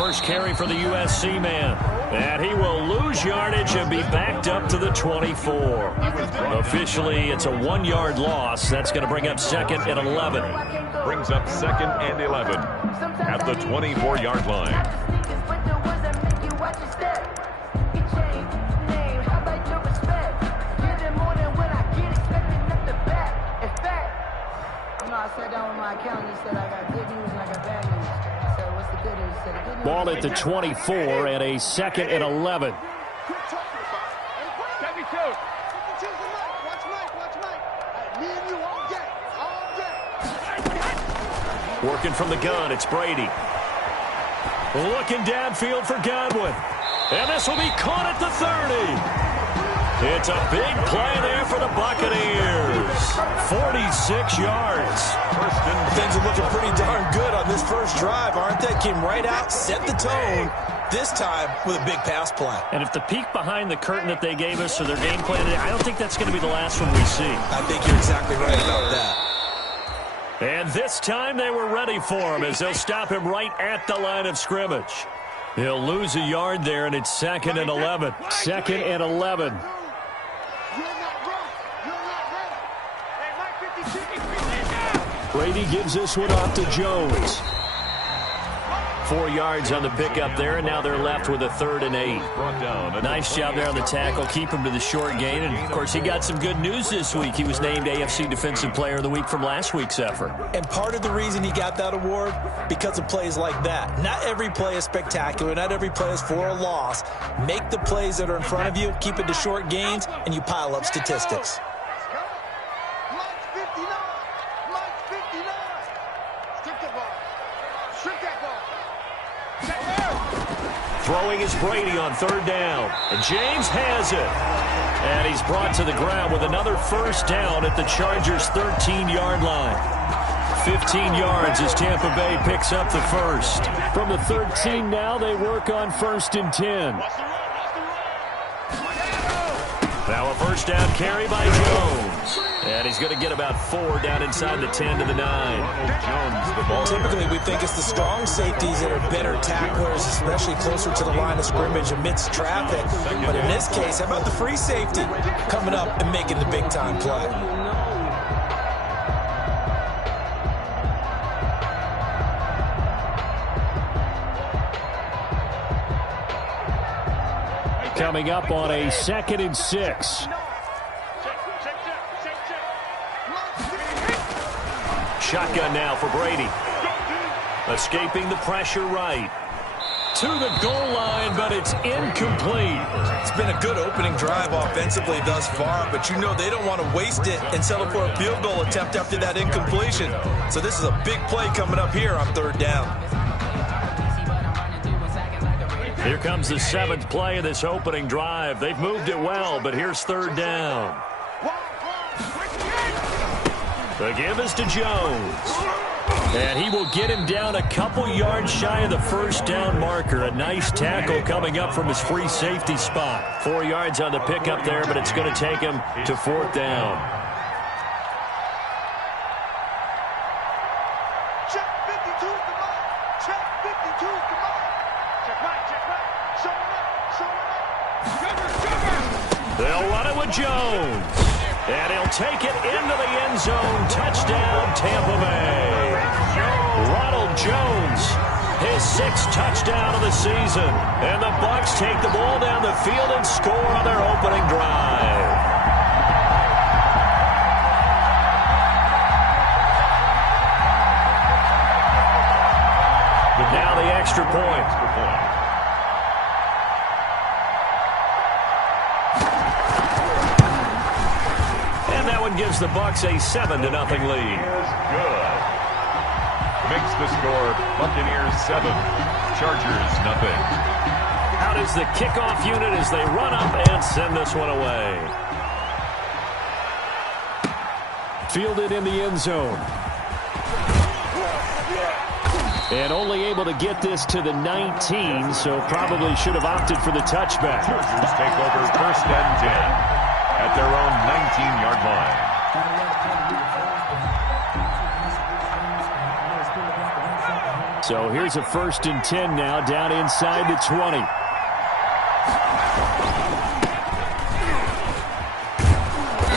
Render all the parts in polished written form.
first carry for the USC man. And he will lose yardage and be backed up to the 24. Officially, it's a 1-yard loss. That's going to bring up 2nd and 11. Brings up 2nd and 11 at the 24-yard line. Ball at the 24 and a 2nd and 11. Working from the gun, it's Brady. Looking downfield for Godwin. And this will be caught at the 30. It's a big play there for the Buccaneers. 46 yards. Things are looking pretty darn good on this first drive, aren't they? Came right out, set the tone, this time with a big pass play. And if the peek behind the curtain that they gave us or their game plan, I don't think that's going to be the last one we see. I think you're exactly right about that. And this time they were ready for him as they'll stop him right at the line of scrimmage. He'll lose a yard there, and it's 2nd and 11. 2nd and 11. Brady gives this one off to Jones. 4 yards on the pickup there, and now they're left with a 3rd and 8. Nice job there on the tackle. Keep him to the short gain. And, of course, he got some good news this week. He was named AFC Defensive Player of the Week from last week's effort. And part of the reason he got that award, because of plays like that. Not every play is spectacular. Not every play is for a loss. Make the plays that are in front of you, keep it to short gains, and you pile up statistics. Throwing is Brady on 3rd down. And James has it. And he's brought to the ground with another first down at the Chargers' 13-yard line. 15 yards as Tampa Bay picks up the first. From the 13 now, they work on 1st and 10. Now a first down carry by Jones. And he's going to get about 4 down inside the 10 to the 9. Typically, we think it's the strong safeties that are better tacklers, especially closer to the line of scrimmage amidst traffic. But in this case, how about the free safety coming up and making the big-time play? Coming up on a 2nd and 6. Shotgun now for Brady. Escaping the pressure right. To the goal line, but it's incomplete. It's been a good opening drive offensively thus far, but you know they don't want to waste it and settle for a field goal attempt after that incompletion. So this is a big play coming up here on 3rd down. Here comes the 7th play of this opening drive. They've moved it well, but here's 3rd down. The give is to Jones. And he will get him down a couple yards shy of the first down marker. A nice tackle coming up from his free safety spot. 4 yards on the pickup there, but it's going to take him to 4th down. Check 52 is the mark. Check 52 is the mark. Check right, check right. Show him up, show him up. They'll run it with Jones. And he'll take it into the end zone. Touchdown, Tampa Bay. Ronald Jones, his 6th touchdown of the season. And the Bucs take the ball down the field and score on their opening drive. Now the extra point. Gives the Bucs a 7-0 lead. Good. Makes the score Buccaneers 7, Chargers nothing. Out is the kickoff unit as they run up and send this one away. Fielded in the end zone. And only able to get this to the 19, so probably should have opted for the touchback. Chargers take over 1st and 10 at their own 19-yard line. So here's a 1st and 10 now, down inside the 20.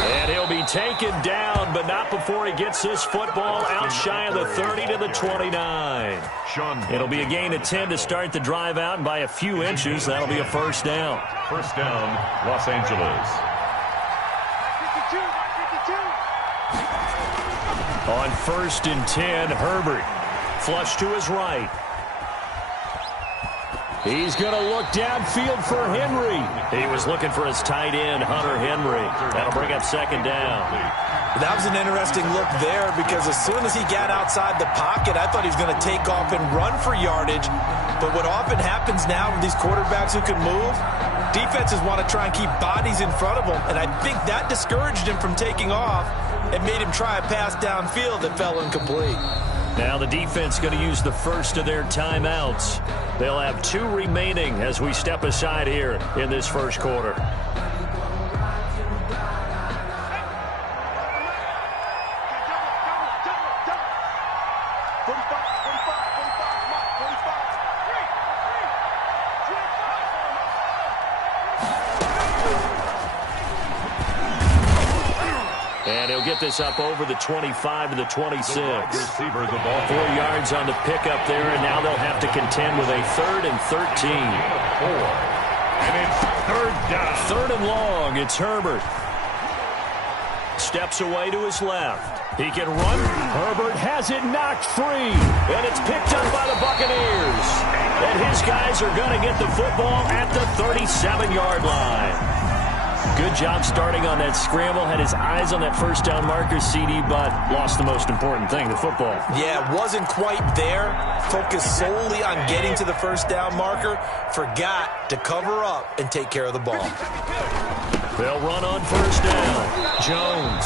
And he'll be taken down, but not before he gets this football out shy of the 30 to the 29. It'll be a gain of 10 to start the drive out, and by a few inches, that'll be a 1st down. 1st down, Los Angeles. On 1st and 10, Herbert. Flush to his right. He's going to look downfield for Henry. He was looking for his tight end, Hunter Henry. That'll bring up 2nd down. That was an interesting look there because as soon as he got outside the pocket, I thought he was going to take off and run for yardage. But what often happens now with these quarterbacks who can move, defenses want to try and keep bodies in front of them. And I think that discouraged him from taking off and made him try a pass downfield that fell incomplete. Now the defense going to use the first of their timeouts. They'll have 2 remaining as we step aside here in this 1st quarter. And he'll get this up over the 25 to the 26. Receiver, the ball. 4 yards on the pickup there, and now they'll have to contend with a 3rd and 13. 4. And it's 3rd down. 3rd and long. It's Herbert. Steps away to his left. He can run. Herbert has it knocked free. And it's picked up by the Buccaneers. And his guys are going to get the football at the 37-yard line. Good job starting on that scramble. Had his eyes on that 1st down marker, CD, but lost the most important thing, the football. Yeah, wasn't quite there. Focused solely on getting to the 1st down marker. Forgot to cover up and take care of the ball. They'll run on 1st down. Jones.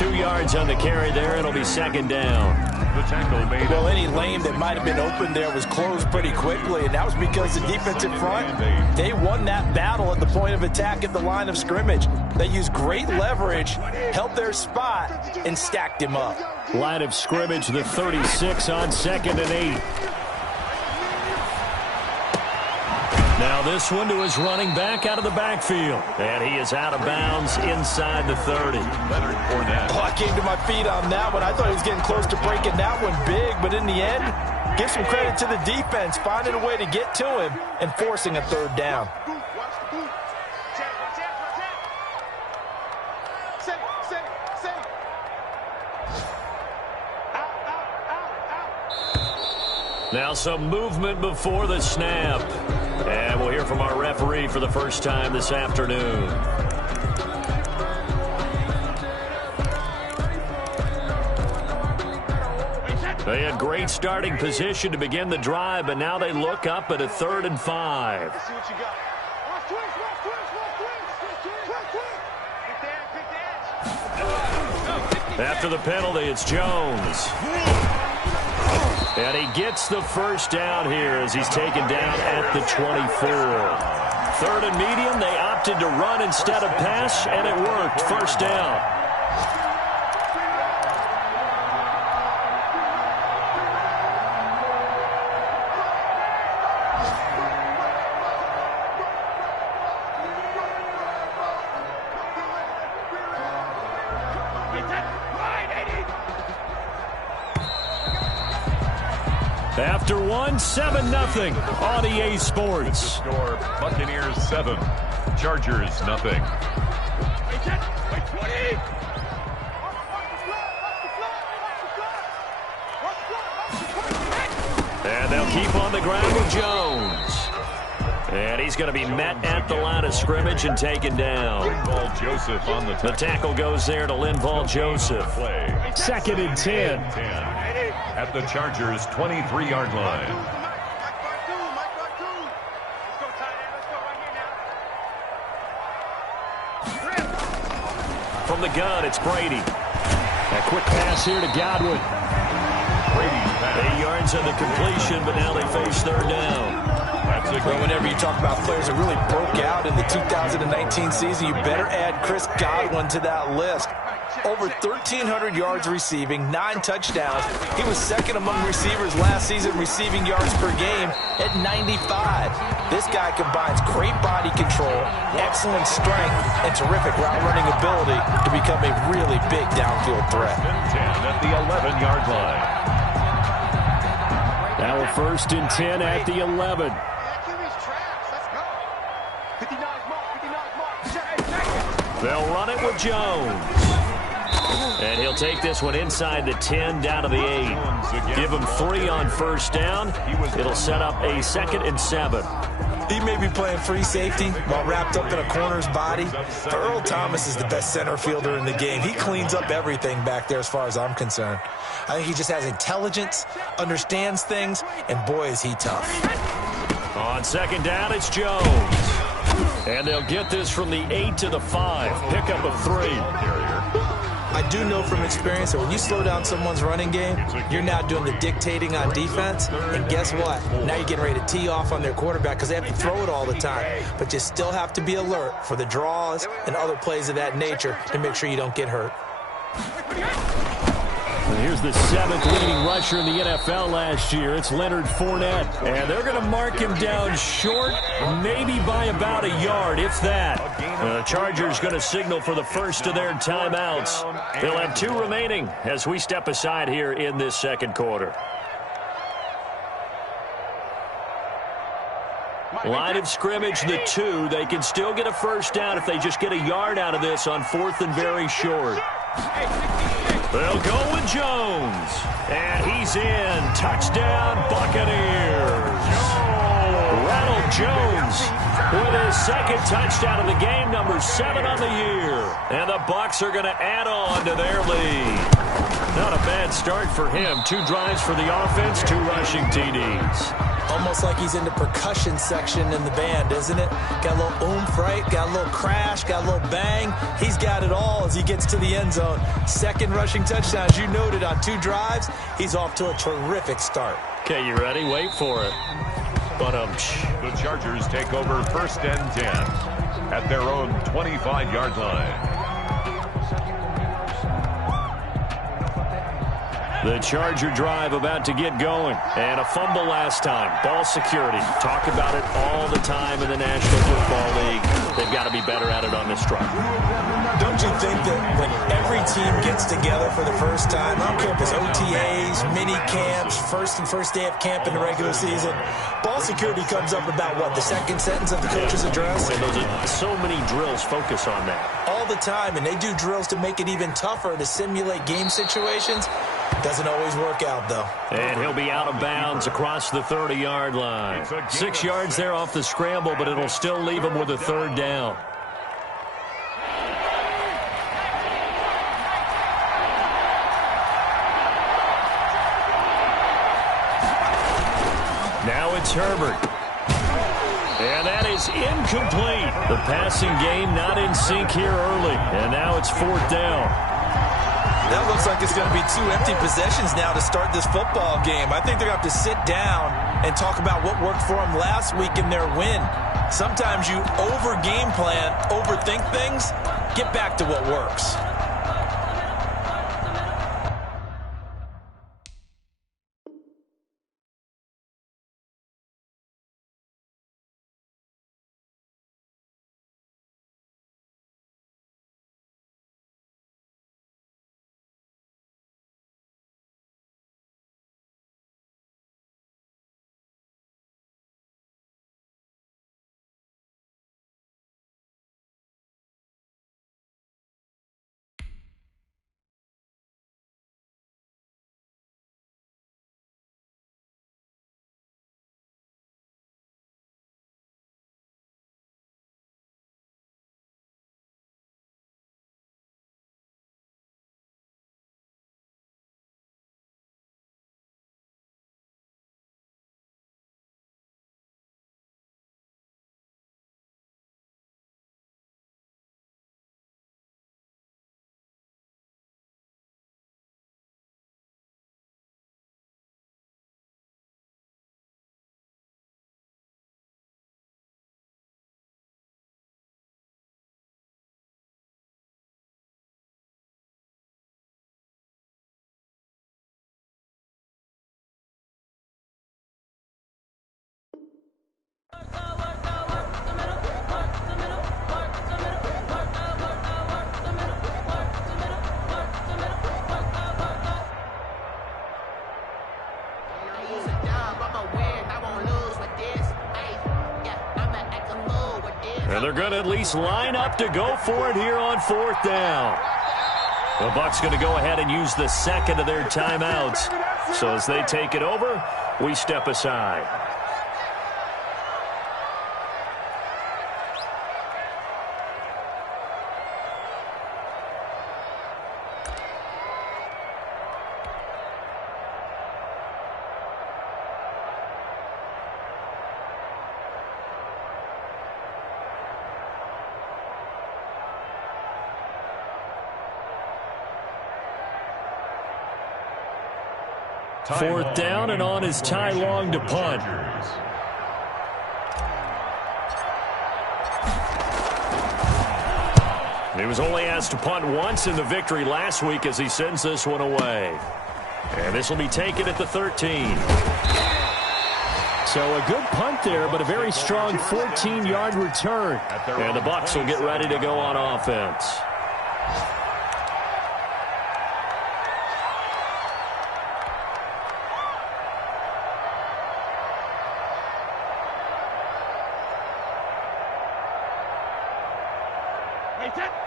2 yards on the carry there. It'll be 2nd down. The tackle made. Well, any lane that might have been open there was closed pretty quickly, and that was because the defense in front, they won that battle at the point of attack at the line of scrimmage. They used great leverage, held their spot, and stacked him up. Line of scrimmage, the 36 on 2nd and 8. Now this one to his running back out of the backfield. And he is out of bounds inside the 30. Leonard Fournette. Oh, I came to my feet on that one. I thought he was getting close to breaking that one big, but in the end, give some credit to the defense, finding a way to get to him and forcing a 3rd down. Now some movement before the snap. And we'll hear from our referee for the first time this afternoon. They had great starting position to begin the drive, but now they look up at a 3rd and 5. After the penalty, it's Jones. And he gets the 1st down here as he's taken down at the 24. 3rd and medium, they opted to run instead of pass, and it worked. 1st down. After one, 7-0 on EA Sports. Score, Buccaneers 7, Chargers 0. And they'll keep on the ground with Jones. And he's going to be met at the line of scrimmage and taken down. Linval Joseph on the tackle. The tackle goes there to Linval Joseph. 2nd and 10. At the Chargers' 23-yard line. From the gun, it's Brady. A quick pass here to Godwin. 8 yards on the completion, but now they face 3rd down. Well, whenever you talk about players that really broke out in the 2019 season, you better add Chris Godwin to that list. Over 1,300 yards receiving, 9 touchdowns. He was second among receivers last season receiving yards per game at 95. This guy combines great body control, excellent strength, and terrific route running ability to become a really big downfield threat. 10 at the 11-yard line. Now a 1st and 10 at the 11. They'll run it with Jones. And he'll take this one inside the 10 down to the 8. Give him 3 on 1st down. It'll set up a 2nd and 7. He may be playing free safety while wrapped up in a corner's body. But Earl Thomas is the best center fielder in the game. He cleans up everything back there as far as I'm concerned. I think he just has intelligence, understands things, and boy, is he tough. On 2nd down, it's Jones. And they'll get this from the 8 to the 5. Pickup of 3. I do know from experience that when you slow down someone's running game, you're now doing the dictating on defense. And guess what? Now you're getting ready to tee off on their quarterback because they have to throw it all the time. But you still have to be alert for the draws and other plays of that nature to make sure you don't get hurt. And here's the 7th leading rusher in the NFL last year. It's Leonard Fournette. And they're going to mark him down short, maybe by about a yard, if that. The Chargers going to signal for the first of their timeouts. They'll have 2 remaining as we step aside here in this 2nd quarter. Line of scrimmage, the 2. They can still get a 1st down if they just get a yard out of this on 4th and very short. They'll go with Jones. And he's in. Touchdown, Buccaneers. Ronald Jones with his 2nd touchdown of the game, number 7 on the year. And the Bucs are going to add on to their lead. Not a bad start for him. 2 drives for the offense, 2 rushing TDs. Almost like he's in the percussion section in the band, isn't it? Got a little oomph, right? Got a little crash, got a little bang. He's got it all as he gets to the end zone. 2nd rushing touchdown, as you noted, on 2 drives. He's off to a terrific start. Okay, you ready? Wait for it. The Chargers take over 1st and 10 at their own 25-yard line. The Charger drive about to get going. And a fumble last time. Ball security. Talk about it all the time in the National Football League. They've got to be better at it on this drive. Don't you think that when every team gets together for the first time, I don't care if it's OTAs, mini camps, first day of camp in the regular season, ball security comes up about what, the 2nd sentence of the coach's address? And so many drills focus on that. All the time, and they do drills to make it even tougher to simulate game situations. Doesn't always work out, though. And he'll be out of bounds across the 30-yard line. 6 yards there off the scramble, but it'll still leave him with a 3rd down. Now it's Herbert. And that is incomplete. The passing game not in sync here early. And now it's 4th down. That looks like it's going to be 2 empty possessions now to start this football game. I think they're going to have to sit down and talk about what worked for them last week in their win. Sometimes you over-game plan, overthink things, get back to what works. And they're going to at least line up to go for it here on 4th down. The Bucs going to go ahead and use the second of their timeouts. So as they take it over, we step aside. Fourth down, and on is Ty Long to punt. He was only asked to punt once in the victory last week as he sends this one away. And this will be taken at the 13. So a good punt there, but a very strong 14-yard return. And the Bucs will get ready to go on offense.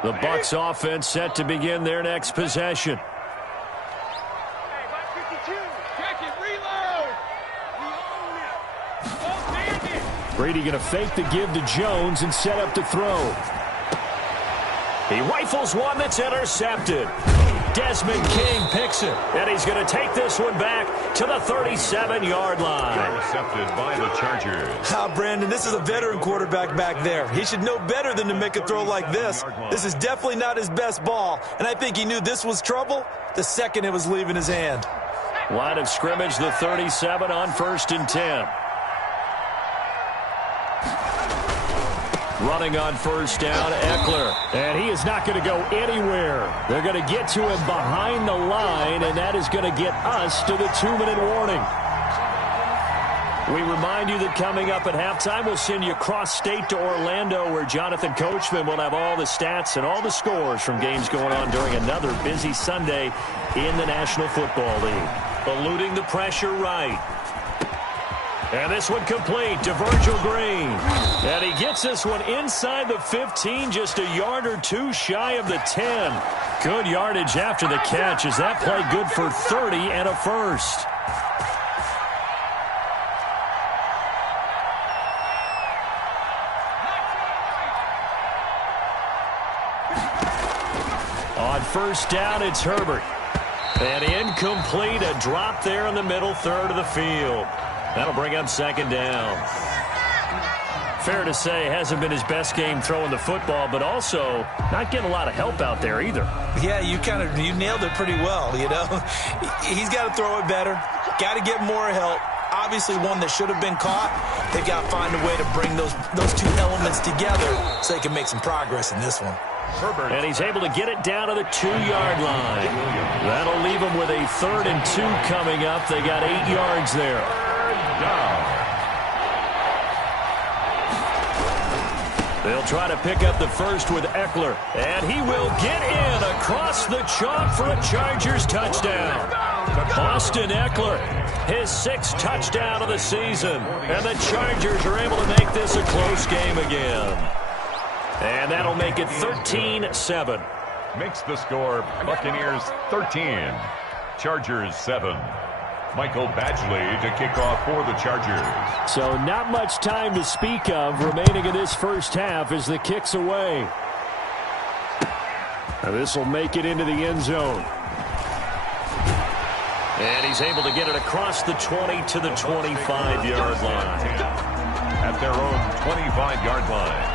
The Bucs offense set to begin their next possession. Brady going to fake the give to Jones and set up to throw. He rifles one that's intercepted. Desmond King picks it, and he's going to take this one back to the 37-yard line. Intercepted by the Chargers. Brandon, this is a veteran quarterback back there. He should know better than to make a throw like this. This is definitely not his best ball, and I think he knew this was trouble the second it was leaving his hand. Line of scrimmage, the 37 on 1st and 10. Running on 1st down, Eckler. And he is not going to go anywhere. They're going to get to him behind the line, and that is going to get us to the 2-minute warning. We remind you that coming up at halftime, we'll send you cross-state to Orlando, where Jonathan Coachman will have all the stats and all the scores from games going on during another busy Sunday in the National Football League. Eluding the pressure right. And this one complete to Virgil Green. And he gets this one inside the 15, just a yard or two shy of the 10. Good yardage after the catch. Is that play good for 30 and a first? On 1st down, it's Herbert. And incomplete, a drop there in the middle third of the field. That'll bring up 2nd down. Fair to say, hasn't been his best game throwing the football, but also not getting a lot of help out there either. Yeah, you nailed it pretty well, you know. He's got to throw it better. Got to get more help. Obviously one that should have been caught. They've got to find a way to bring those two elements together so they can make some progress in this one. Herbert. And he's able to get it down to the 2-yard line. That'll leave him with a 3rd and 2 coming up. They got 8 yards there. They'll try to pick up the first with Eckler. And he will get in across the chalk for a Chargers touchdown. Austin Eckler, his 6th touchdown of the season. And the Chargers are able to make this a close game again. And that'll make it 13-7. Makes the score Buccaneers 13, Chargers 7. Michael Badgley to kick off for the Chargers. So not much time to speak of remaining in this first half as the kick's away. Now this will make it into the end zone. And he's able to get it across the 20 to the 25-yard line. At their own 25-yard line.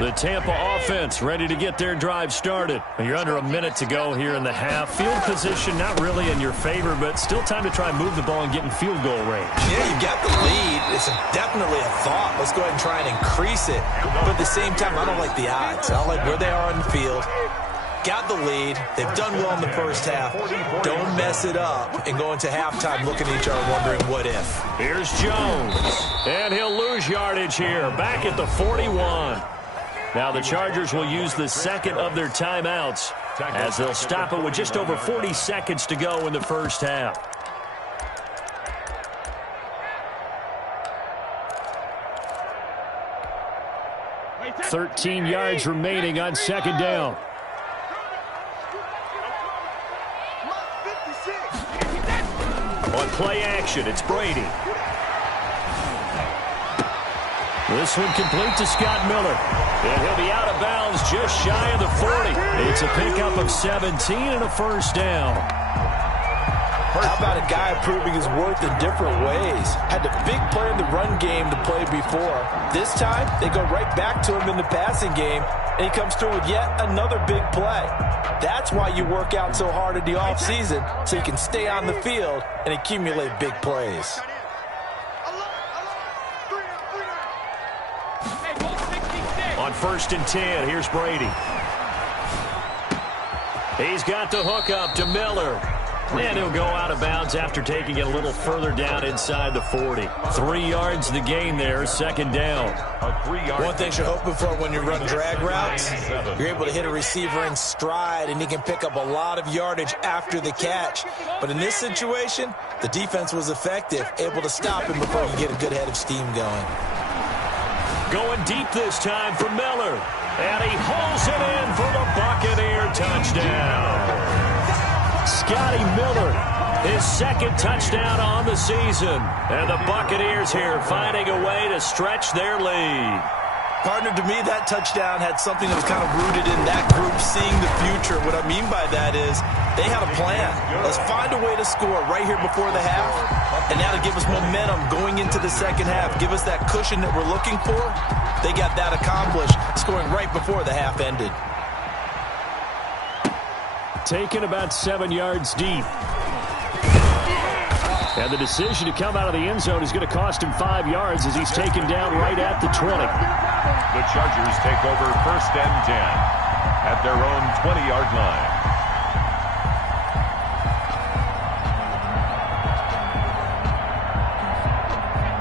The Tampa offense ready to get their drive started. You're under a minute to go here in the half. Field position not really in your favor, but still time to try and move the ball and get in field goal range. Yeah, you got the lead. It's definitely a thought. Let's go ahead and try and increase it. But at the same time, I don't like the odds. I don't like where they are on the field. Got the lead. They've done well in the first half. Don't mess it up and go into halftime looking at each other wondering what if. Here's Jones. And he'll lose yardage here. Back at the 41. Now the Chargers will use the second of their timeouts as they'll stop it with just over 40 seconds to go in the first half. 13 yards remaining on second down. On play action, it's Brady. This one complete to Scott Miller. And he'll be out of bounds just shy of the 40. It's a pickup of 17 and a first down. How about a guy proving his worth in different ways? Had the big play in the run game to play before. This time, they go right back to him in the passing game, and he comes through with yet another big play. That's why you work out so hard in the offseason, so you can stay on the field and accumulate big plays. On 1st and 10, here's Brady. He's got the hook up to Miller. And he'll go out of bounds after taking it a little further down inside the 40. 3 yards the gain there, second down. One thing you're hoping for when you run drag routes, you're able to hit a receiver in stride, and he can pick up a lot of yardage after the catch. But in this situation, the defense was effective, able to stop him before you get a good head of steam going. Going deep this time for Miller. And he hauls it in for the Buccaneer touchdown. Scotty Miller, his second touchdown on the season. And the Buccaneers here finding a way to stretch their lead. Partner, to me, that touchdown had something that was kind of rooted in that group seeing the future. What I mean by that is they had a plan. Let's find a way to score right here before the half, and that'll give us momentum going into the second half. Give us that cushion that we're looking for. They got that accomplished, scoring right before the half ended. Taken about 7 yards deep. And the decision to come out of the end zone is going to cost him 5 yards as he's taken down right at the 20. The Chargers take over 1st and 10 at their own 20-yard line.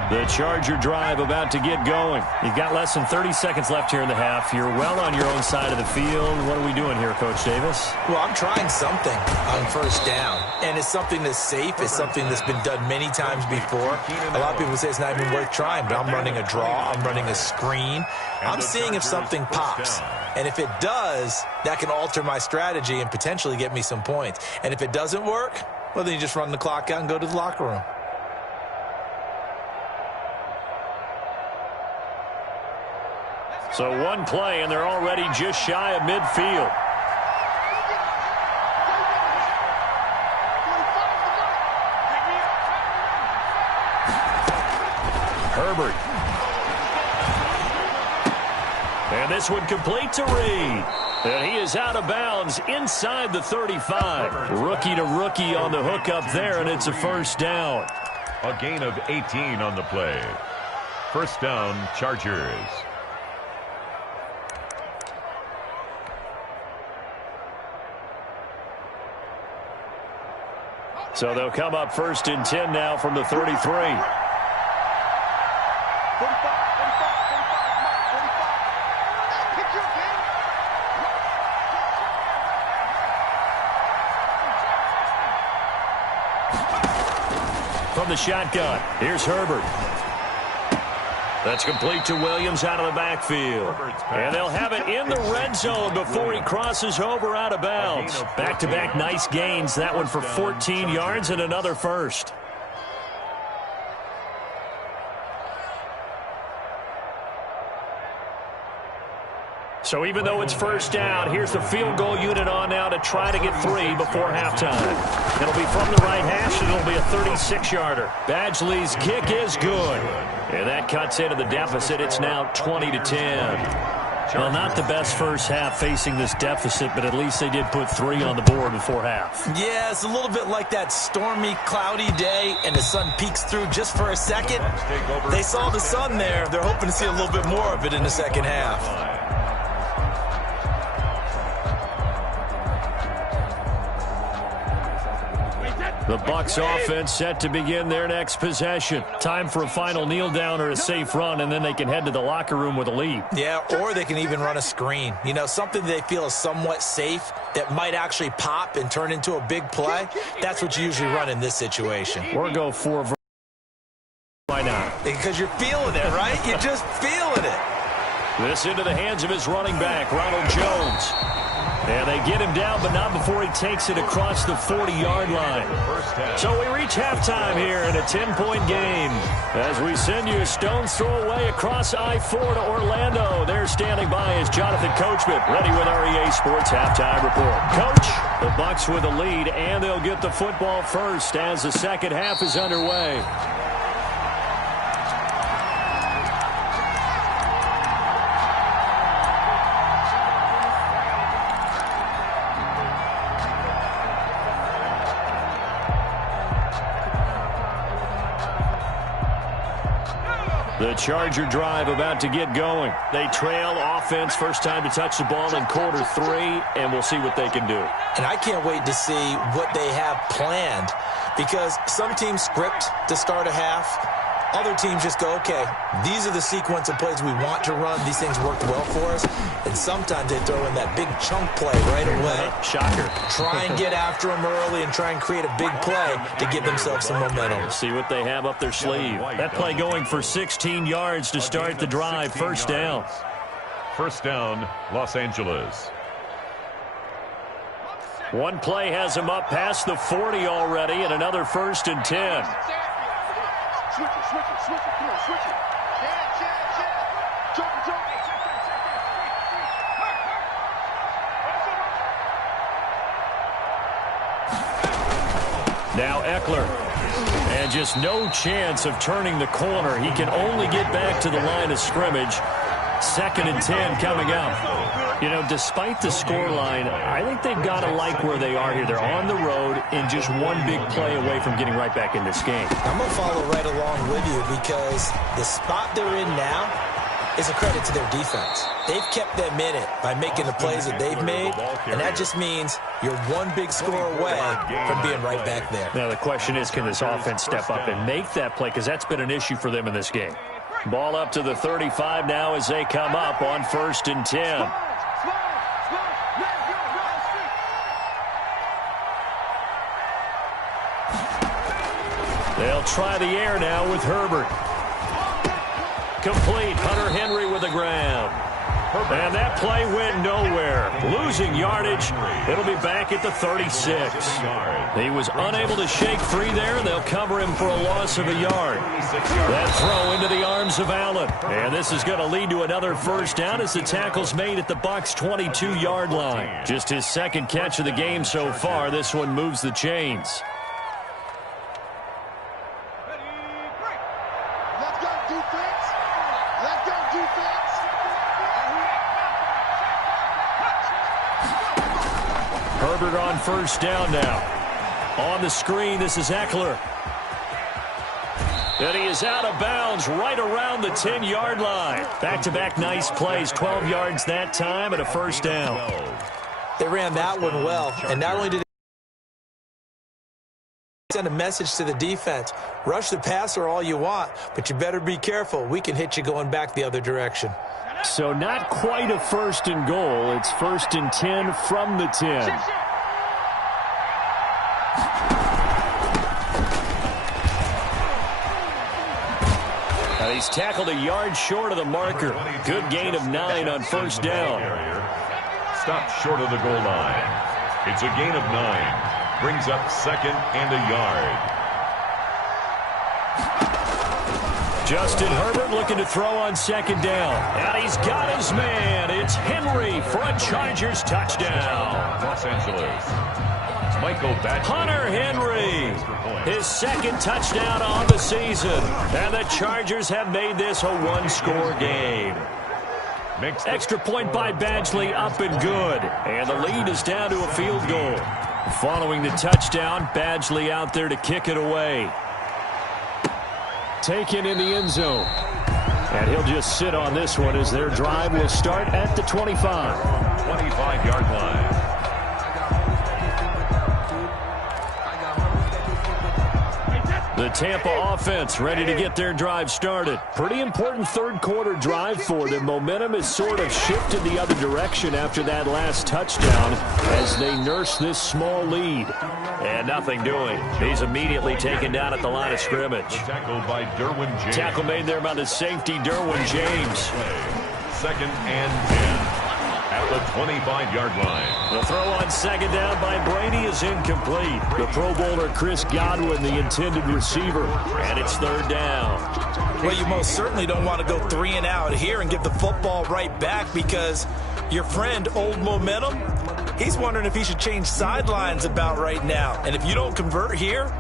The Charger drive about to get going. You've got less than 30 seconds left here in the half. You're well on your own side of the field. What are we doing here, Coach Davis? Well, I'm trying something on 1st down, and it's something that's safe. It's something that's been done many times before. A lot of people say it's not even worth trying, but I'm running a draw. I'm running a screen. I'm seeing if something pops. And if it does, that can alter my strategy and potentially get me some points. And if it doesn't work, well, then you just run the clock out and go to the locker room. So one play, and they're already just shy of midfield. Herbert. And this one complete to Reed. And he is out of bounds inside the 35. Rookie to rookie on the hook up there, and it's a first down. A gain of 18 on the play. First down, Chargers. So they'll come up 1st and 10 now from the 33. From the shotgun, here's Herbert. That's complete to Williams out of the backfield. And they'll have it in the red zone before he crosses over out of bounds. Back-to-back nice gains. That one for 14 yards and another first. So even though it's first down, here's the field goal unit on now to try to get 3 before halftime. It'll be from the right hash, and it'll be a 36-yarder. Badgley's kick is good. And that cuts into the deficit. It's now 20-10. Well, not the best first half facing this deficit, but at least they did put 3 on the board before half. Yeah, it's a little bit like that stormy, cloudy day, and the sun peeks through just for a second. They saw the sun there. They're hoping to see a little bit more of it in the second half. The Bucs offense set to begin their next possession. Time for a final kneel down or a safe run, and then they can head to the locker room with a lead. Yeah, or they can even run a screen. You know, something they feel is somewhat safe that might actually pop and turn into a big play. That's what you usually run in this situation. Or go for why not? Because you're feeling it, right? You're just feeling it. This into the hands of his running back, Ronald Jones. And they get him down, but not before he takes it across the 40-yard line. So we reach halftime here in a 10-point game. As we send you a stone's throw away across I-4 to Orlando. There standing by is Jonathan Coachman, ready with our EA Sports Halftime Report. Coach, the Bucs with the lead, and they'll get the football first as the second half is underway. The Charger drive about to get going. They trail offense, first time to touch the ball in quarter 3, and we'll see what they can do. And I can't wait to see what they have planned, because some teams script to start a half. Other teams just go, okay, these are the sequence of plays we want to run. These things worked well for us. And sometimes they throw in that big chunk play right away. Shocker. Try and get after them early and try and create a big play to give themselves some momentum. See what they have up their sleeve. That play going for 16 yards to start the drive. First down. First down, Los Angeles. One play has him up past the 40 already, and another 1st and 10. Switch it, come on, switch it. Jump. Now Eckler. And just no chance of turning the corner. He can only get back to the line of scrimmage. 2nd and 10 coming up. You know, despite the scoreline, I think they've got to like where they are here. They're on the road and just one big play away from getting right back in this game. I'm going to follow right along with you, because the spot they're in now is a credit to their defense. They've kept them in it by making the plays that they've made, and that just means you're one big score away from being right back there. Now the question is, can this offense step up and make that play, because that's been an issue for them in this game. Ball up to the 35 now as they come up on 1st and 10. They'll try the air now with Herbert. Complete. Hunter Henry with the grab. And that play went nowhere. Losing yardage. It'll be back at the 36. He was unable to shake free there. They'll cover him for a loss of a yard. That throw into the arms of Allen. And this is going to lead to another first down as the tackle's made at the Bucs' 22-yard line. Just his 2nd catch of the game so far. This one moves the chains. Herbert on first down now. On the screen, this is Eckler. And he is out of bounds right around the 10-yard line. Back-to-back nice plays, 12 yards that time and a first down. They ran that one well, and not only did they send a message to the defense, rush the passer all you want, but you better be careful. We can hit you going back the other direction. So not quite a 1st and goal. It's 1st and 10 from the 10. Now he's tackled a yard short of the marker. Good gain of 9 on first down. Stopped short of the goal line. It's a gain of 9. Brings up 2nd and a yard. Justin Herbert looking to throw on 2nd down. And he's got his man. It's Henry for a Chargers touchdown. Los Angeles. Michael Badgley. Hunter Henry. His 2nd touchdown on the season. And the Chargers have made this a one-score game. Extra point by Badgley, up and good. And the lead is down to a field goal. Following the touchdown, Badgley out there to kick it away. Taken in the end zone. And he'll just sit on this one as their drive will start at the 25. 25-yard line. The Tampa offense ready to get their drive started. Pretty important third-quarter drive for them. Momentum has sort of shifted the other direction after that last touchdown as they nurse this small lead. And nothing doing. He's immediately taken down at the line of scrimmage. Tackle by Derwin James. Tackle made there by the safety, Derwin James. 2nd and 10. At the 25-yard line. The throw on 2nd down by Brady is incomplete. The Pro Bowler Chris Godwin, the intended receiver. And it's 3rd down. Well, you most certainly don't want to go 3 and out here and give the football right back because your friend, Old Momentum, he's wondering if he should change sidelines about right now. And if you don't convert here,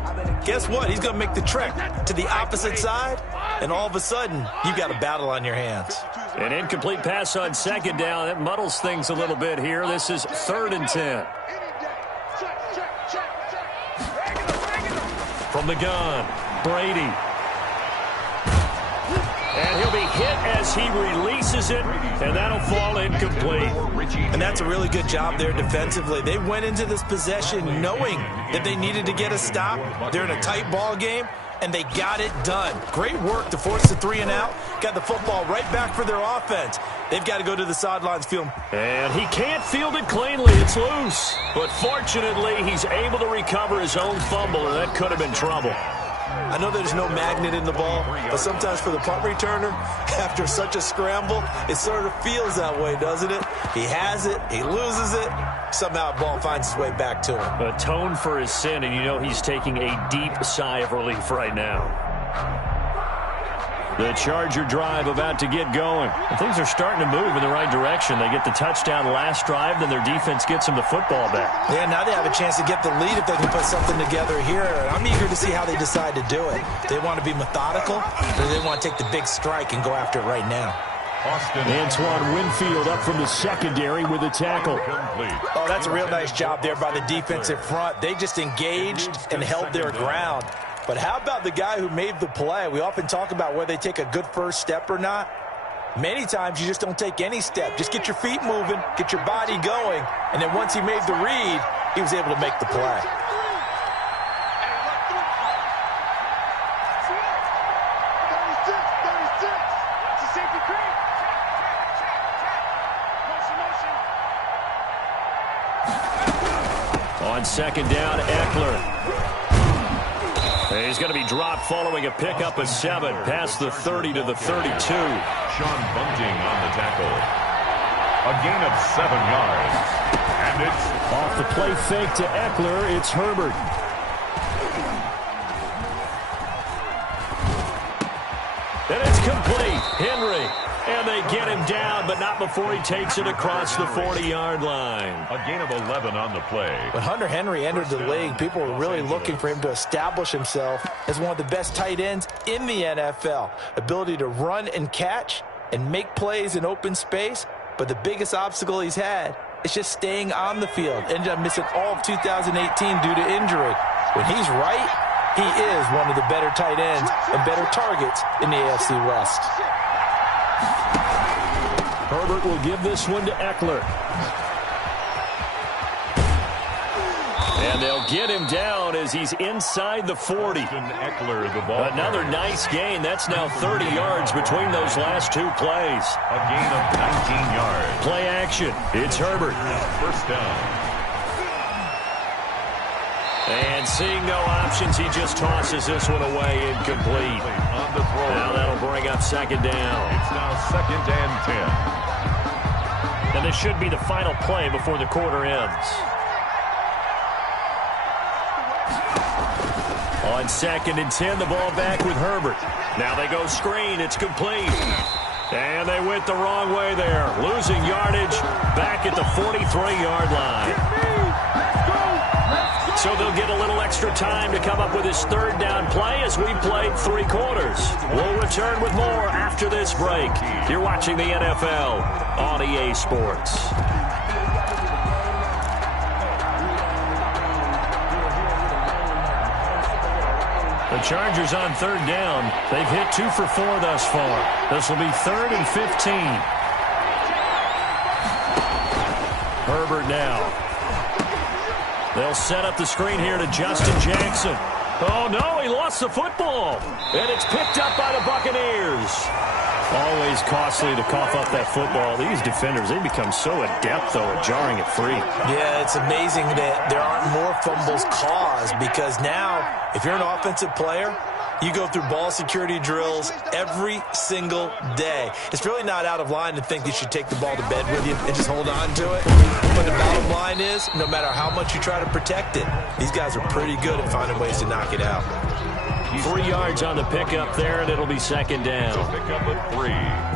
guess what? He's going to make the trek to the opposite side, and all of a sudden, you've got a battle on your hands. An incomplete pass on 2nd down. That muddles things a little bit here. This is 3rd and 10. From the gun, Brady. And he'll be hit as he releases it, and that'll fall incomplete. And that's a really good job there defensively. They went into this possession knowing that they needed to get a stop. They're in a tight ball game, and they got it done. Great work to force the 3 and out. Got the football right back for their offense. They've got to go to the sidelines, field. And he can't field it cleanly. It's loose. But fortunately, he's able to recover his own fumble, and that could have been trouble. I know there's no magnet in the ball, but sometimes for the punt returner, after such a scramble, it sort of feels that way, doesn't it? He has it, he loses it, somehow the ball finds its way back to him. Atone for his sin, and you know he's taking a deep sigh of relief right now. The Charger drive about to get going. And things are starting to move in the right direction. They get the touchdown last drive, then their defense gets them the football back. Yeah, now they have a chance to get the lead if they can put something together here. And I'm eager to see how they decide to do it. They want to be methodical, or they want to take the big strike and go after it right now. Antoine Winfield up from the secondary with a tackle. Oh, that's a real nice job there by the defensive front. They just engaged and held their ground. But how about the guy who made the play? We often talk about whether they take a good first step or not. Many times you just don't take any step. Just get your feet moving, get your body going, and then once he made the read, he was able to make the play. On 2nd down, Eckler. He's going to be dropped following a pickup of 7 past the 30 to the 32. Sean Bunting on the tackle. A gain of 7 yards. And it's off the play fake to Eckler. It's Herbert. And it's complete. Henry. And they get him down, but not before he takes it across the 40-yard line. A gain of 11 on the play. When Hunter Henry entered the league, people were really looking for him to establish himself as one of the best tight ends in the NFL. Ability to run and catch and make plays in open space. But the biggest obstacle he's had is just staying on the field. Ended up missing all of 2018 due to injury. When he's right, he is one of the better tight ends and better targets in the AFC West. Herbert will give this one to Eckler. And they'll get him down as he's inside the 40. Eckler, the ball. Another nice gain. That's now 30 yards between those last 2 plays. A gain of 19 yards. Play action. It's Herbert. 1st down. And seeing no options, he just tosses this one away incomplete. On the throw. Now that'll bring up 2nd down. It's now 2nd and 10. And this should be the final play before the quarter ends. On 2nd and 10, the ball back with Herbert. Now they go screen. It's complete. And they went the wrong way there. Losing yardage back at the 43-yard line. So they'll get a little extra time to come up with his 3rd down play as we played 3 quarters. We'll return with more after this break. You're watching the NFL on EA Sports. The Chargers on 3rd down. They've hit 2 for 4 thus far. This will be 3rd and 15. Herbert now. They'll set up the screen here to Justin Jackson. Oh, no, he lost the football. And it's picked up by the Buccaneers. Always costly to cough up that football. These defenders, they become so adept, though, at jarring it free. Yeah, it's amazing that there aren't more fumbles caused, because now, if you're an offensive player, you go through ball security drills every single day. It's really not out of line to think you should take the ball to bed with you and just hold on to it. But the bottom line is, no matter how much you try to protect it, these guys are pretty good at finding ways to knock it out. 3 yards on the pickup there, and it'll be second down. Pickup of 3.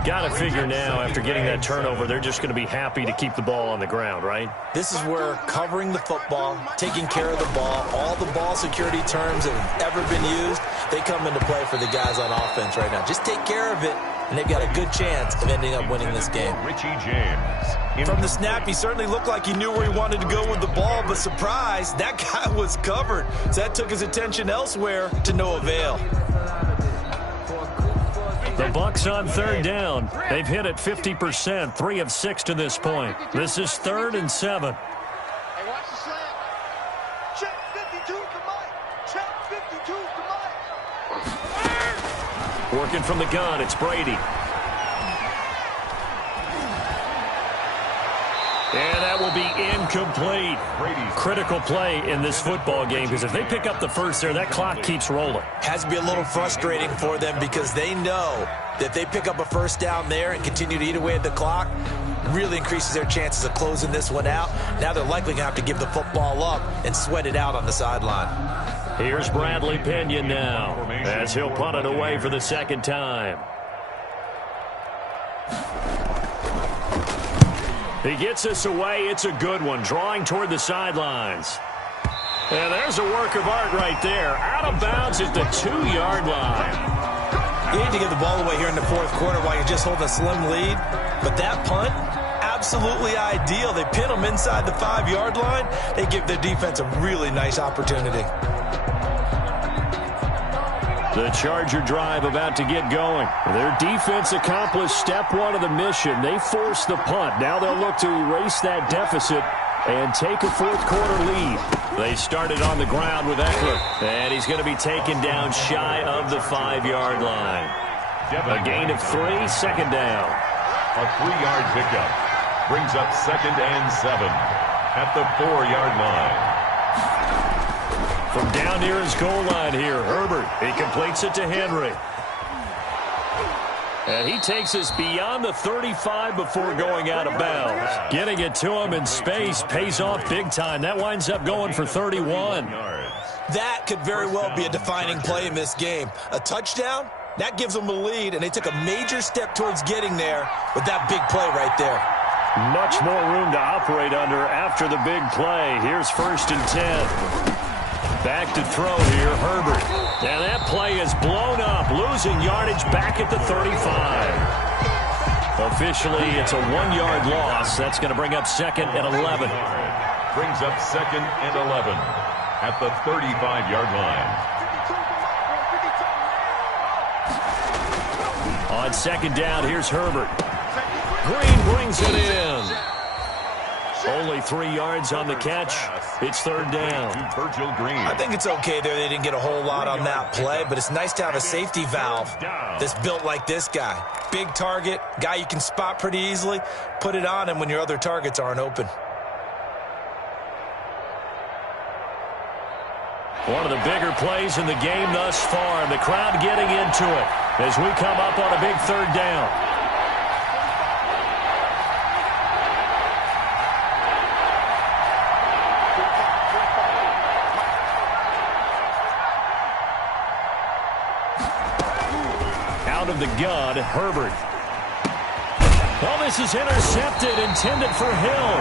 Got to figure now, after getting that turnover, they're just going to be happy to keep the ball on the ground, right? This is where covering the football, taking care of the ball, all the ball security terms that have ever been used, they come into play for the guys on offense right now. Just take care of it, and they've got a good chance of ending up winning this game. Richie James. From the snap, he certainly looked like he knew where he wanted to go with the ball, but surprise, that guy was covered. So that took his attention elsewhere to no avail. The Bucs on third down. They've hit it 50%, 3 of 6 to this point. This is 3rd and 7. Hey, watch the slant. Check 52 to Mike. Check 52 to Mike. Working from the gun, it's Brady. And that will be incomplete. Critical play in this football game, because if they pick up the first there, that clock keeps rolling. Has to be a little frustrating for them, because they know that they pick up a first down there and continue to eat away at the clock, really increases their chances of closing this one out. Now they're likely going to have to give the football up and sweat it out on the sideline. Here's Bradley Pinion now, as he'll punt it away for the second time. He gets us away. It's a good one, drawing toward the sidelines. And there's a work of art right there. Out of bounds at the 2-yard line. You need to give the ball away here in the fourth quarter while you're just holding a slim lead. But that punt, absolutely ideal. They pin them inside the 5-yard line. They give their defense a really nice opportunity. The Charger drive about to get going. Their defense accomplished step 1 of the mission. They forced the punt. Now they'll look to erase that deficit and take a fourth quarter lead. They started on the ground with Eckler, and he's going to be taken down shy of the 5-yard line. A gain of 3, second down. A 3-yard pickup brings up 2nd and 7 at the 4-yard line. From down near his goal line here, Herbert. He completes it to Henry. And he takes us beyond the 35 before going out of bounds. Getting it to him in space pays off big time. That winds up going for 31. That could very well be a defining play in this game. A touchdown, that gives them a lead, and they took a major step towards getting there with that big play right there. Much more room to operate under after the big play. Here's 1st and 10. Back to throw here, Herbert. And that play is blown up, losing yardage back at the 35. Officially, it's a 1-yard loss. That's going to bring up 2nd and 11. Brings up 2nd and 11 at the 35-yard line. On 2nd down, here's Herbert. Green brings it in. Only 3 yards on the catch. It's 3rd down. Virgil Green. I think it's okay there. They didn't get a whole lot on that play, but it's nice to have a safety valve that's built like this guy. Big target, guy you can spot pretty easily. Put it on him when your other targets aren't open. One of the bigger plays in the game thus far. The crowd getting into it as we come up on a big 3rd down. Of the gun, Herbert. Oh, this is intercepted, intended for Hill.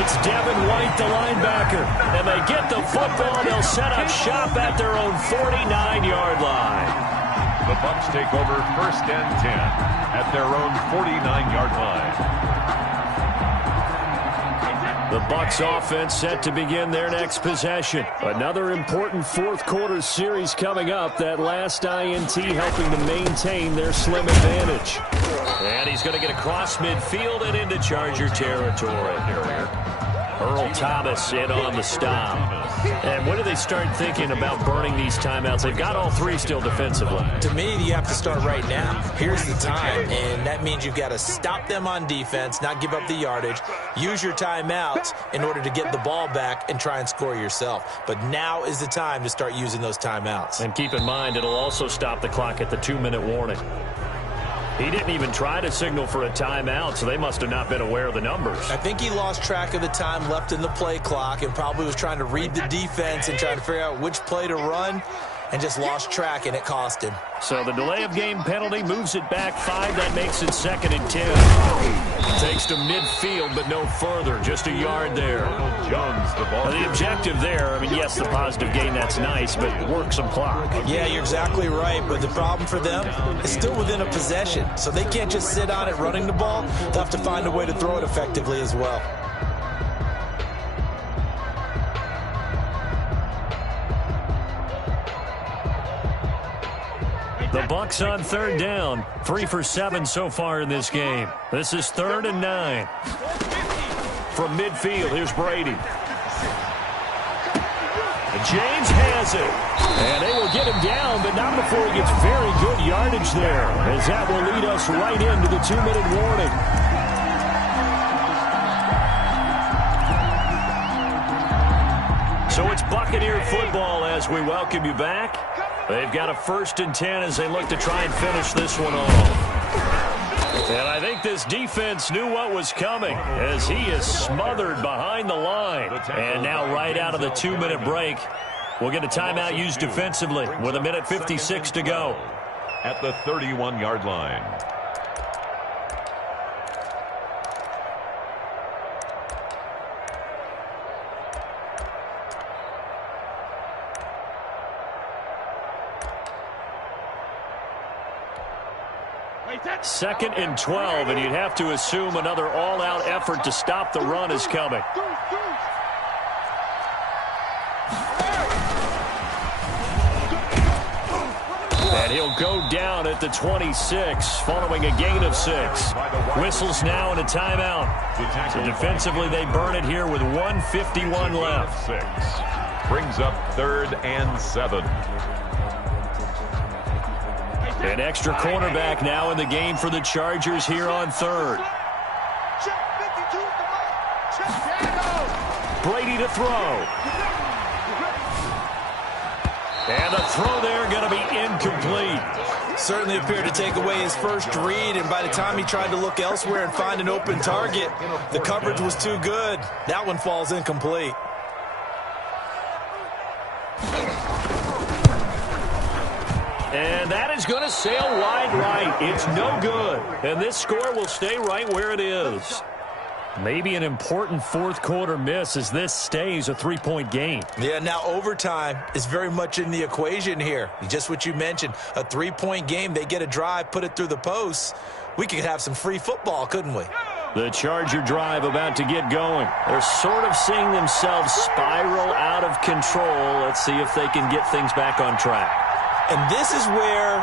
It's Devin White, the linebacker. And they get the football. They'll set up shop at their own 49-yard line. The Bucs take over 1st and 10 at their own 49-yard line. The Bucs offense set to begin their next possession. Another important fourth quarter series coming up. That last INT helping to maintain their slim advantage. And he's going to get across midfield and into Charger territory. Earl Thomas in on the stop. And when do they start thinking about burning these timeouts? They've got all three still defensively. To me, you have to start right now. Here's the time, and that means you've got to stop them on defense, not give up the yardage, use your timeouts in order to get the ball back and try and score yourself. But now is the time to start using those timeouts. And keep in mind, it'll also stop the clock at the 2-minute warning. He didn't even try to signal for a timeout, so they must have not been aware of the numbers. I think he lost track of the time left in the play clock and probably was trying to read the defense and trying to figure out which play to run and just lost track, and it cost him. So the delay of game penalty moves it back 5. That makes it 2nd and 10. Takes to midfield, but no further. Just a yard there. The objective there, I mean, yes, the positive gain, that's nice, but work some clock. Yeah, you're exactly right, but the problem for them is still within a possession. So they can't just sit on it running the ball. They'll have to find a way to throw it effectively as well. The Bucs on 3rd down. 3 for 7 so far in this game. This is 3rd and 9. From midfield, here's Brady. And James has it. And they will get him down, but not before he gets very good yardage there, as that will lead us right into the 2-minute warning. So it's Buccaneer football as we welcome you back. They've got a 1st and 10 as they look to try and finish this one off. And I think this defense knew what was coming as he is smothered behind the line. And now right out of the 2-minute break, we'll get a timeout used defensively with 1:56 to go. At the 31-yard line. Second and 12, and you'd have to assume another all-out effort to stop the run is coming. And he'll go down at the 26 following a gain of 6. Whistles now and a timeout. So defensively they burn it here with 1:51 left. 6 brings up 3rd and 7. An extra cornerback now in the game for the Chargers here on 3rd. Brady to throw. And the throw there going to be incomplete. Certainly appeared to take away his first read, and by the time he tried to look elsewhere and find an open target, the coverage was too good. That one falls incomplete. And that is going to sail wide right. It's no good. And this score will stay right where it is. Maybe an important 4th quarter miss as this stays a 3-point game. Yeah, now overtime is very much in the equation here. Just what you mentioned, a 3-point game. They get a drive, put it through the posts. We could have some free football, couldn't we? The Charger drive about to get going. They're sort of seeing themselves spiral out of control. Let's see if they can get things back on track. And this is where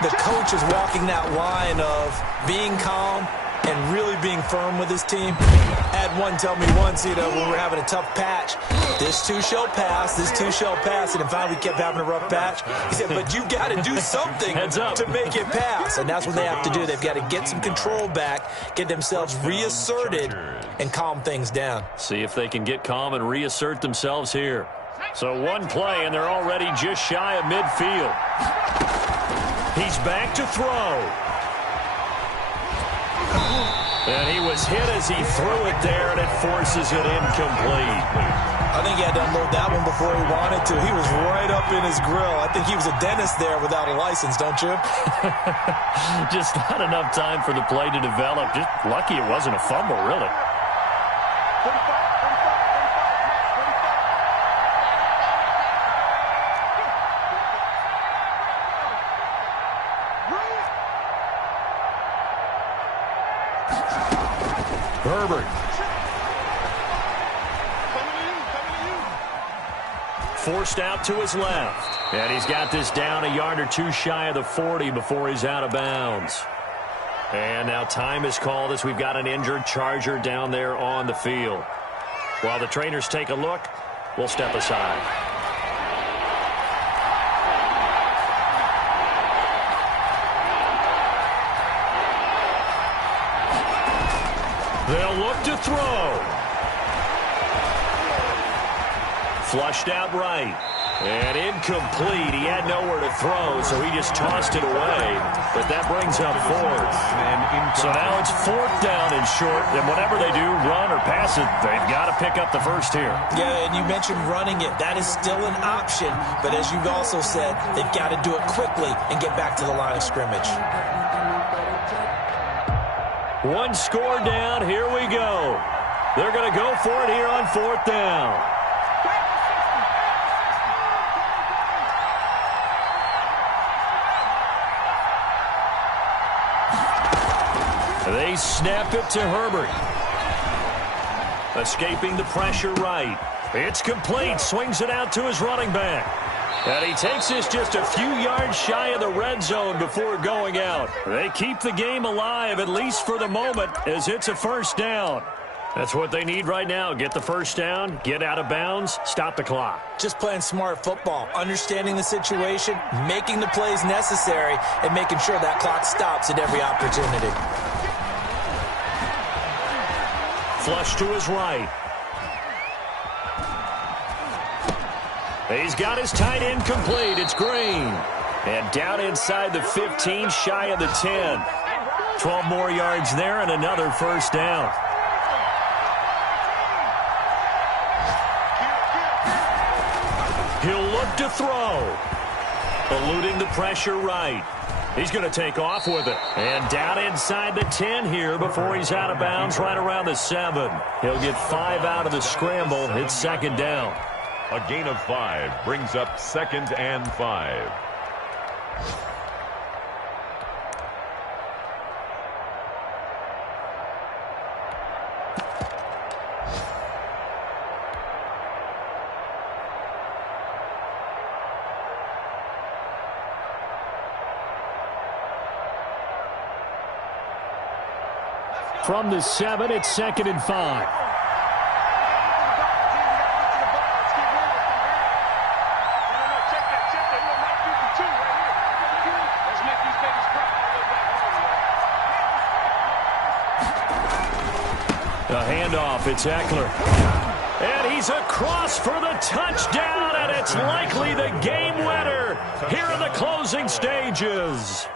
the coach is walking that line of being calm and really being firm with his team. Had one tell me once, when we're having a tough patch, this too shall pass, this too shall pass. And finally we kept having a rough patch. He said, but you've got to do something to make it pass. And that's what they have to do. They've got to get some control back, get themselves reasserted, and calm things down. See if they can get calm and reassert themselves here. So one play, and they're already just shy of midfield. He's back to throw. And he was hit as he threw it there, and it forces it incomplete. I think he had to unload that one before he wanted to. He was right up in his grill. I think he was a dentist there without a license, don't you? Just not enough time for the play to develop. Just lucky it wasn't a fumble, really. Herbert. Forced out to his left. And he's got this down a yard or two shy of the 40 before he's out of bounds. And now time is called as we've got an injured Charger down there on the field. While the trainers take a look, we'll step aside. They'll look to throw. Flushed out right. And incomplete. He had nowhere to throw, so he just tossed it away. But that brings up fourth. So now it's fourth down and short. And whatever they do, run or pass it, they've got to pick up the first here. Yeah, and you mentioned running it. That is still an option. But as you've also said, they've got to do it quickly and get back to the line of scrimmage. One score down. Here we go. They're going to go for it here on fourth down. They snap it to Herbert. Escaping the pressure right. It's complete. Swings it out to his running back. And he takes this just a few yards shy of the red zone before going out. They keep the game alive, at least for the moment, as it's a first down. That's what they need right now. Get the first down, get out of bounds, stop the clock. Just playing smart football, understanding the situation, making the plays necessary, and making sure that clock stops at every opportunity. Flush to his right. He's got his tight end complete. It's Green. And down inside the 15, shy of the 10. 12 more yards there and another first down. He'll look to throw. Eluding the pressure right. He's going to take off with it. And down inside the 10 here before he's out of bounds right around the 7. He'll get 5 out of the scramble. It's second down. A gain of 5 brings up 2nd and 5. From the 7, it's 2nd and 5. The handoff, it's Eckler. And he's across for the touchdown, and it's likely the game winner here in the closing stages.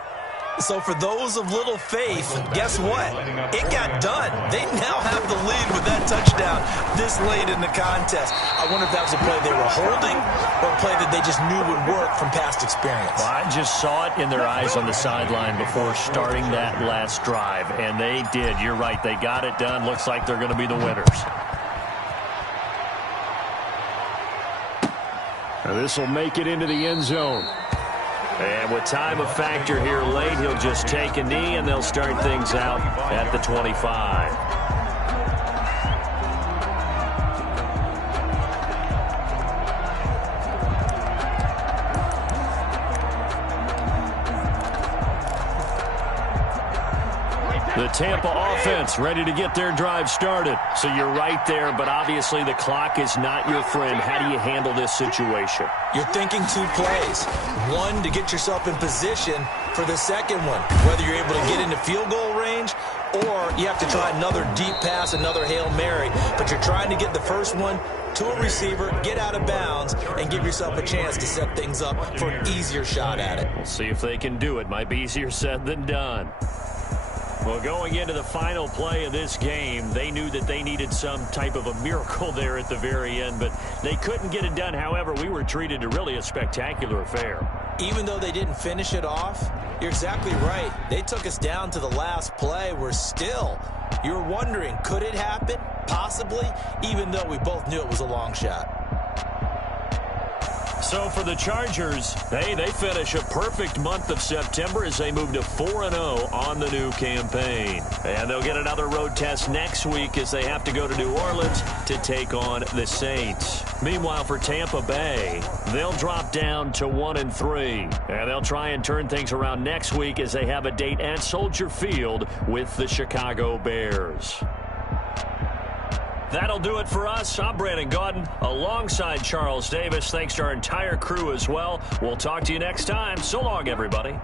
So for those of little faith, guess what? It got done. They now have the lead with that touchdown this late in the contest. I wonder if that was a play they were holding or a play that they just knew would work from past experience. Well, I just saw it in their eyes on the sideline before starting that last drive, and they did. You're right. They got it done. Looks like they're going to be the winners. This will make it into the end zone. And with time a factor here late, he'll just take a knee, and they'll start things out at the 25. The Tampa offense ready to get their drive started. So you're right there, but obviously the clock is not your friend. How do you handle this situation? You're thinking 2 plays. One, to get yourself in position for the second one, whether you're able to get into field goal range or you have to try another deep pass, another Hail Mary. But you're trying to get the first one to a receiver, get out of bounds, and give yourself a chance to set things up for an easier shot at it. We'll see if they can do it. Might be easier said than done. Well, going into the final play of this game, they knew that they needed some type of a miracle there at the very end, but they couldn't get it done. However, we were treated to really a spectacular affair. Even though they didn't finish it off, you're exactly right. They took us down to the last play. We're still, you're wondering, could it happen? Possibly, even though we both knew it was a long shot. So for the Chargers, hey, they finish a perfect month of September as they move to 4-0 on the new campaign. And they'll get another road test next week as they have to go to New Orleans to take on the Saints. Meanwhile, for Tampa Bay, they'll drop down to 1-3. And they'll try and turn things around next week as they have a date at Soldier Field with the Chicago Bears. That'll do it for us. I'm Brandon Gaudin alongside Charles Davis. Thanks to our entire crew as well. We'll talk to you next time. So long, everybody.